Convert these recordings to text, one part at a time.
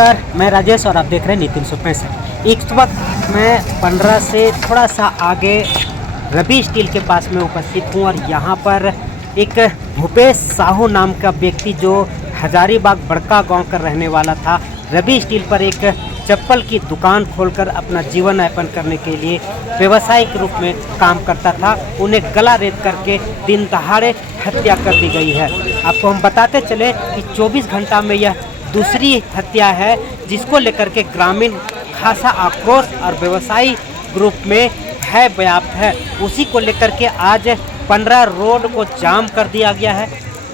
नमस्कार, मैं राजेश और आप देख रहे हैं नीति 365। इस वक्त मैं 15 से थोड़ा सा आगे रवि स्टील के पास में उपस्थित हूँ और यहाँ पर एक भूपेश साहू नाम का व्यक्ति जो हजारीबाग बड़का गांव का रहने वाला था, रवि स्टील पर एक चप्पल की दुकान खोलकर अपना जीवन यापन करने के लिए व्यावसायिक रूप में काम करता था। उन्हें गला रेत करके दिन दहाड़े हत्या कर दी गई है। आपको हम बताते चले कि 24 घंटा में यह दूसरी हत्या है, जिसको लेकर के ग्रामीण खासा आक्रोश और व्यवसायी ग्रुप में है व्याप्त है। उसी को लेकर के आज 15 रोड को जाम कर दिया गया है,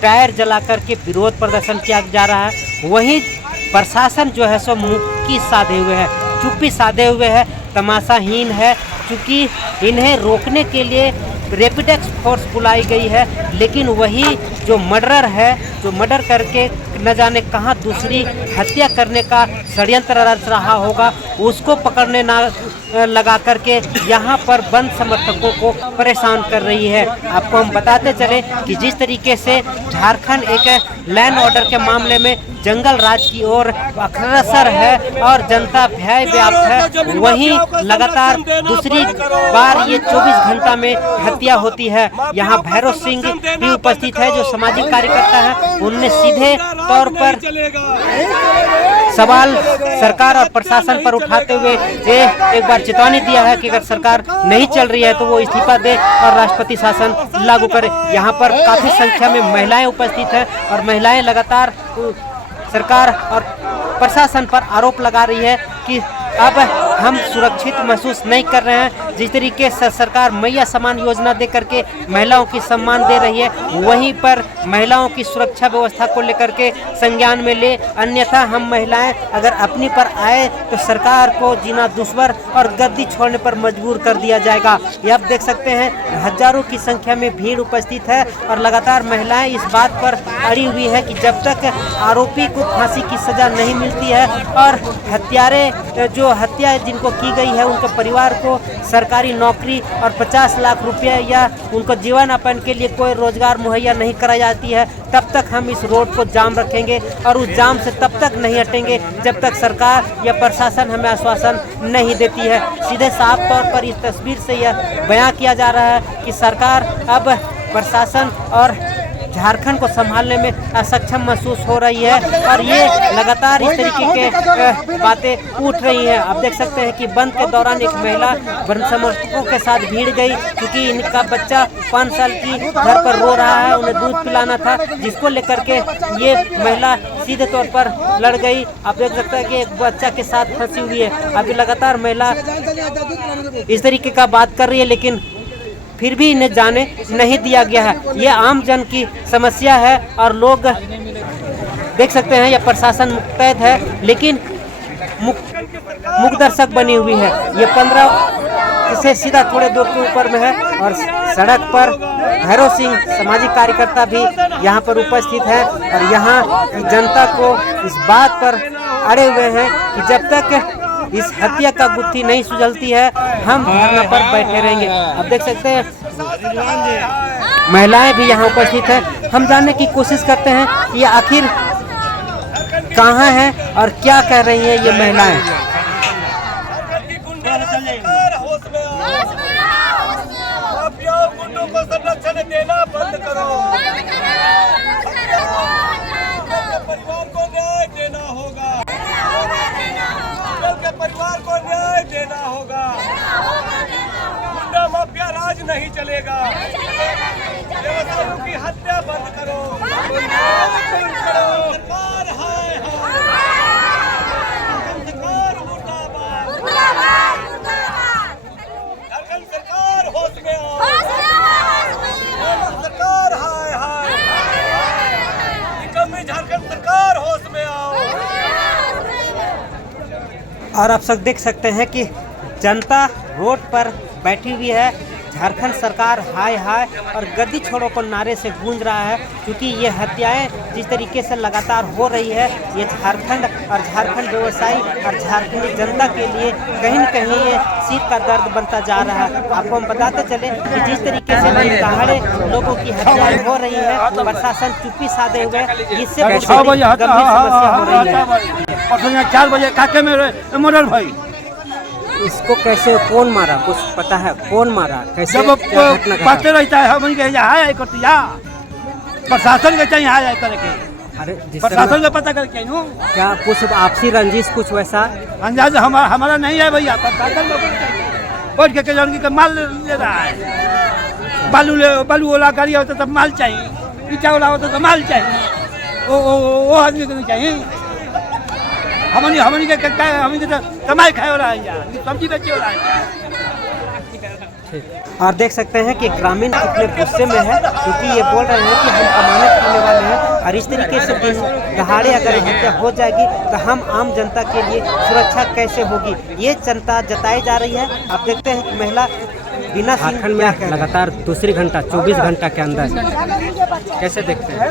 टायर जला करके विरोध प्रदर्शन किया जा रहा है। वहीं प्रशासन जो है सो मुक्की साधे हुए है, चुप्पी साधे हुए है, तमाशाहीन है, क्योंकि इन्हें रोकने के लिए रैपिडेक्स फोर्स बुलाई गई है। लेकिन वही जो मर्डर है, जो मर्डर करके न जाने कहां दूसरी हत्या करने का षड्यंत्र रच रहा होगा, उसको पकड़ने ना लगा करके यहाँ पर बंद समर्थकों को परेशान कर रही है। आपको हम बताते चले कि जिस तरीके से झारखंड एक लैंड ऑर्डर के मामले में जंगल राज की ओर अग्रसर है और जनता भय व्याप्त है, वहीं लगातार दूसरी बार ये 24 घंटा में हत्या होती है। यहाँ भैरव सिंह भी उपस्थित है जो सामाजिक कार्यकर्ता है। उनने सीधे तौर पर सवाल सरकार और प्रशासन पर उठाते हुए एक बार चेतावनी दिया है कि अगर सरकार नहीं चल रही है तो वो इस्तीफा दे और राष्ट्रपति शासन लागू करे। यहाँ पर काफी संख्या में महिलाएं उपस्थित हैं और महिलाएं लगातार सरकार और प्रशासन पर आरोप लगा रही है कि अब हम सुरक्षित महसूस नहीं कर रहे हैं। जिस तरीके से सरकार मैया सम्मान योजना दे करके महिलाओं की सम्मान दे रही है, वहीं पर महिलाओं की सुरक्षा व्यवस्था को लेकर के संज्ञान में ले, अन्यथा हम महिलाएं अगर अपनी पर आए तो सरकार को जीना दुश्वार और गद्दी छोड़ने पर मजबूर कर दिया जाएगा। ये आप देख सकते हैं, हजारों की संख्या में भीड़ उपस्थित है और लगातार महिलाएं इस बात पर अड़ी हुई है कि जब तक आरोपी को फांसी की सजा नहीं मिलती है और हत्यारे जो हत्या जिनको की गई है उनके परिवार को सरकारी नौकरी और 50 लाख रुपए या उनको जीवन यापन के लिए कोई रोजगार मुहैया नहीं कराई जाती है, तब तक हम इस रोड को जाम रखेंगे और उस जाम से तब तक नहीं हटेंगे जब तक सरकार या प्रशासन हमें आश्वासन नहीं देती है। सीधे साफ तौर पर इस तस्वीर से यह बयां किया जा रहा है कि सरकार अब प्रशासन और झारखंड को संभालने में असक्षम महसूस हो रही है और ये लगातार इस तरीके के बातें उठ रही हैं। आप देख सकते हैं कि बंद के दौरान एक महिला वन समर्थकों के साथ भीड़ गई, क्योंकि इनका बच्चा 5 साल की घर पर रो रहा है, उन्हें दूध पिलाना था, जिसको लेकर के ये महिला सीधे तौर पर लड़ गई। आप देख सकते हैं कि एक बच्चा के साथ फंसी हुई है। अभी लगातार महिला इस तरीके का बात कर रही है, लेकिन फिर भी इन्हें जाने नहीं दिया गया है। ये आम जन की समस्या है और लोग देख सकते हैं यह प्रशासन मुस्तैद है, लेकिन मुकदर्शक बनी हुई है। ये 15 से सीधा थोड़े दूर के ऊपर में है और सड़क पर भैरव सिंह सामाजिक कार्यकर्ता भी यहाँ पर उपस्थित है और यहाँ की जनता को इस बात पर अड़े हुए हैं कि जब तक इस हत्या का गुत्थी नहीं सुलझती है हम धरना पर बैठे रहेंगे। आप देख सकते हैं महिलाएं भी यहाँ उपस्थित है। हम जानने की कोशिश करते हैं कि ये आखिर कहाँ हैं और क्या कह रही हैं ये महिलाएं। संरक्षण देना बंद करो, परिवार को न्याय देना होगा, के परिवार को न्याय देना होगा। गुंडा माफिया राज नहीं चलेगा, व्यवसायियों की हत्या बंद करो। सरकार हाय सरकार मुर्दाबाद, झारखंड सरकार होश में आओ, सरकार हाय हाय, निकम्मी झारखंड सरकार होश में आओ। और आप सब देख सकते हैं कि जनता रोड पर बैठी हुई है। झारखंड सरकार हाय हाय और गद्दी छोड़ो को नारे से गूंज रहा है, क्योंकि ये हत्याएं जिस तरीके से लगातार हो रही है, ये झारखंड और झारखंड व्यवसायी और झारखंडी जनता के लिए कहीं न कहीं ये सीट का दर्द बनता जा रहा है। आपको हम बताते चले कि जिस तरीके से दिन दहाड़े लोगों की हत्याएं हो रही है, प्रशासन चुप्पी साधे हुए, इससे गंभीर समस्या हो रही है। 4 बजे काके में मर्डर भाई, इसको कैसे कौन मारा, कुछ पता है कौन मारा, कैसे जब पते रहता है हम के यहाँ करती प्रशासन के चाहिए यहाँ करके, अरे प्रशासन का पता करके नो क्या कुछ आपसी रंजिश कुछ वैसा अंदाज हमारा नहीं है भैया। प्रशासन का बैठ के जानकी का माल ले रहा है, बालू वाला गाड़ी होता तो माल चाहिए, ईटा वाला होता तो माल चाहिए, वो आदमी को नहीं चाहिए। हमनी के कमाई खाए वाला है यार, सब्जी बेचे वाला है। और देख सकते हैं कि ग्रामीण कितने गुस्से में है, क्योंकि ये बोल रहे हैं कि हम कमाने खाने वाले हैं और इस तरीके से दिन दहाड़े अगर हत्या हो जाएगी तो हम आम जनता के लिए सुरक्षा कैसे होगी, ये चिंता जताई जा रही है। आप देखते हैं कि महिला बिना झारखंड में लगातार दूसरी घंटा 24 घंटा के अंदर कैसे देखते हैं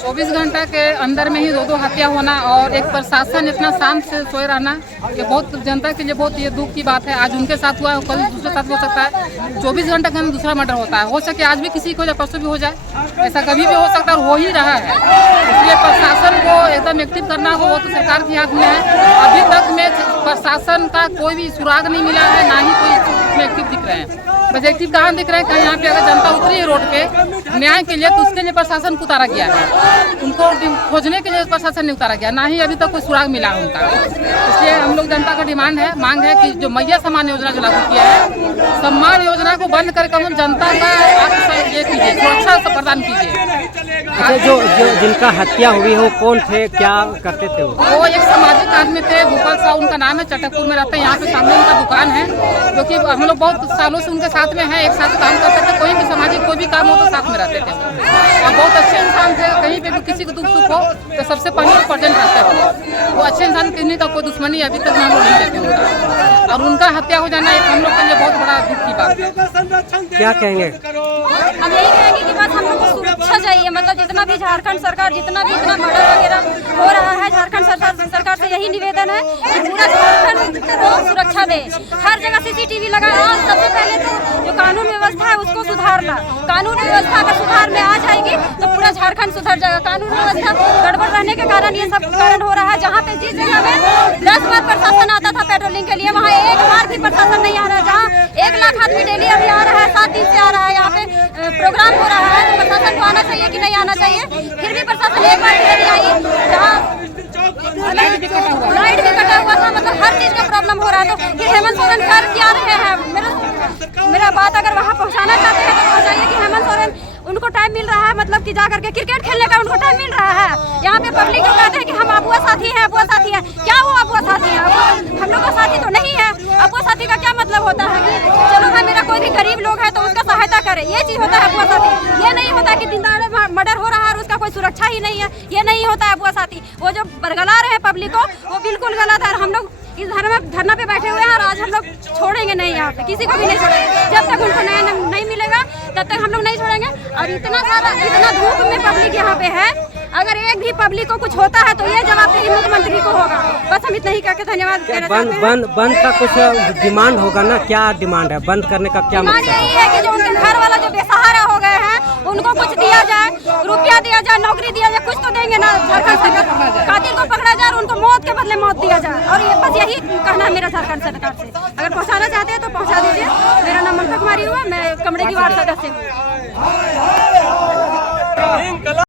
24 घंटा के अंदर में ही 2 हत्या होना और एक प्रशासन इतना शांत से सोए रहना, ये बहुत जनता के लिए बहुत ये दुख की बात है। आज उनके साथ हुआ है, कल दूसरे साथ हो सकता है। 24 घंटा के अंदर दूसरा मर्डर होता है, हो सके आज भी किसी को, परसों भी हो जाए, ऐसा कभी भी हो सकता है और हो ही रहा है। इसलिए प्रशासन को एकदम एक्टिव करना हो, वो तो सरकार के हाथ में है। अभी तक में प्रशासन का कोई भी सुराग नहीं मिला है, ना ही कोई एक्टिव दिख रहे हैं। बस एक्टिव कहाँ दिख रहे हैं, कहीं यहाँ पे अगर जनता उतरी है रोड पे न्याय के लिए तो उसके लिए प्रशासन को उतारा गया है, उनको खोजने के लिए प्रशासन ने उतारा गया, ना ही अभी तक कोई सुराग मिला उनका। इसलिए हम लोग जनता का डिमांड है, मांग है कि जो मैया सम्मान योजना जो लागू किया है, सम्मान योजना को बंद करके हम जनता का ये कीजिए, सुरक्षा प्रदान कीजिए। अच्छा, जो जिनका हत्या हुई हो कौन थे, क्या करते थे वो एक सामाजिक आदमी थे, भूपाल साहू उनका नाम है, चटकपुर में रहते हैं। यहाँ पे सामने उनका दुकान है, जो कि हम लोग बहुत सालों से उनके साथ में हैं, एक साथ काम करते थे। कोई भी सामाजिक कोई भी काम हो तो साथ में रहते थे और बहुत अच्छे इंसान थे। कहीं पे भी किसी को दुख सुख हो तो सबसे पहले प्रेजेंट रहते हो। वो अच्छे इंसान, किसी का कोई दुश्मनी अभी तक हम लोग नहीं देते उनका, और उनका हत्या हो जाना एक हम लोग के लिए बहुत बड़ा दुख की बात है। क्या कहेंगे? हम यही कहेंगे कि बस हम लोग को सुरक्षा चाहिए, मतलब जितना भी झारखंड सरकार जितना भी इतना मर्डर वगैरह हो रहा है, झारखंड सरकार से यही निवेदन है कि पूरा झारखंड को सुरक्षा दे, हर जगह CCTV लगाना। सबसे पहले तो जो कानून व्यवस्था है उसको सुधारना, कानून व्यवस्था अगर सुधार में आ जाएगी तो पूरा झारखंड सुधर जाएगा। कानून व्यवस्था गड़बड़ रहने के कारण ये सब कारण हो रहा है। जहाँ पे जिस जगह में 10 बार प्रशासन आता था पेट्रोलिंग के लिए, वहाँ एक बार भी प्रशासन नहीं आ रहा। जहाँ 1 लाख आदमी डेली अभी आ रहा है, 7 दिन से आ रहा है, यहाँ पे प्रोग्राम हो रहा है, तो प्रशासन को आना चाहिए कि नहीं आना चाहिए। फिर भी प्रशासन एक बार भी नहीं आई। जहाँ लाइट भी कटा हुआ था, मतलब हर चीज का प्रॉब्लम हो रहा है। तो फिर हेमंत सोरेन कर क्या रहे हैं? मेरा बात अगर वहाँ पहुँचाना चाहते हैं तो पहुँचाइए कि हेमंत सोरेन उनको टाइम मिल रहा है, मतलब कि जा करके क्रिकेट खेलने का उनको टाइम मिल रहा है। यहाँ पे पब्लिक जो कहते हैं कि हम अबुआ साथी हैं, अबुआ साथी हैं, क्या वो अबुआ साथी है? हम लोग का साथी तो नहीं है। अबुआ साथी का क्या मतलब होता है कि चलो भाई मेरा कोई भी गरीब लोग है तो उसका सहायता करे, ये चीज होता है अबुआ साथी। ये नहीं होता कि दिन दहाड़े मर्डर हो रहा है और उसका कोई सुरक्षा ही नहीं है, ये नहीं होता है अबुआ साथी। वो जो बरगला रहे हैं पब्लिक को, वो बिल्कुल गलत है। हम लोग इस धरना पे बैठे हुए हैं और आज हम लोग छोड़ेंगे नहीं, यहाँ पे किसी को भी नहीं छोड़ेंगे। जब तक उनको न्याय नहीं मिलेगा तब तक हम लोग नहीं छोड़ेंगे। और इतना धूप में पब्लिक यहाँ पे है, अगर एक भी पब्लिक को कुछ होता है तो ये जवाबदेही मुख्यमंत्री को होगा। बस हम इतना ही करके धन्यवाद कहना चाहते हैं। बंद का कुछ डिमांड होगा ना, क्या डिमांड है बंद करने का? क्या डिमांड यही है कि जो उनके घर वाला जो बेसहारा हो गए हैं उनको कुछ दिया जाए, रुपया दिया जाए, नौकरी दिया जाए, कुछ तो देंगे ना झारखंड सरकार। कातिल को पकड़ा जाए और उनको मौत के बदले मौत दिया जाए। और ये बस यही कहना है मेरा झारखंड सरकार से। अगर पहुँचाना चाहते हैं तो पहुँचा दीजिए। मेरा नाम ममता कुमारी हुआ, मैं कमरे की वार्ड सदस्य हूँ।